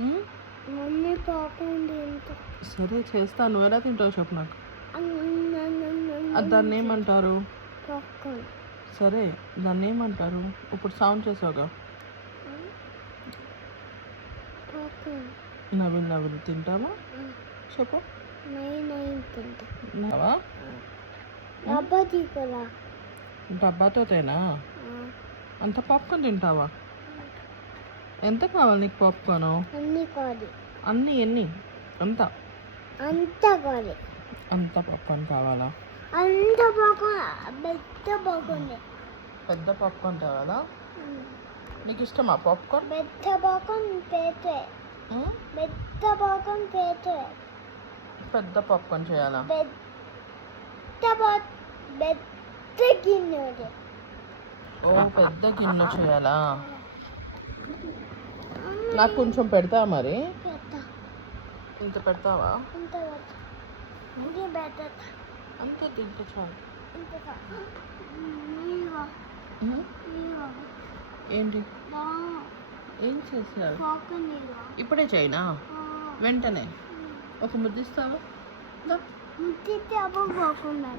Mummy పాపం తింటా. సరే చేస్తా, నువ్వు ఎలా తింటావు చెప్పు నాకు. దాన్ని ఏమంటారు? పాప్కార్న్. సరే దాన్ని ఏమంటారు? ఇప్పుడు సౌండ్ చేసావుగా. పాప్కార్న్. నవ్వులు తింటావా చెప్పు. తింటా. డబ్బా తీసుకోరా. డబ్బాతో తేనా? అంత పాప్కార్న్ తింటావా? ఎంత కావాలి నీకు పాప్కార్న్? అన్ని కాదు. అన్ని ఎన్ని? అంత కాదు. అంత పాప్కార్న్ కావాలా? అంత పాప్కార్న్ పెద్ద పాప్కార్న్. పెద్ద పాప్కార్న్ కావాలా? నీకు ఇష్టమా పాప్కార్న్? పెద్ద పాప్కార్న్ పేటే. పెద్ద పాప్కార్న్ పేటే. పెద్ద పాప్కార్న్ చేయాలా? పెద్ద గిన్నె. ఓ పెద్ద గిన్నె చేయాలా? నాకు కొంచెం పెడతావా మరి? ఇంత పెడతావా? అంతే తింటే చాలు. ఏంటి ఏం చేసావు? ఇప్పుడే చేయనా? వెంటనే ఒక ముద్దిస్తావా? ముద్దిస్తే అప్పుడు పోకుండా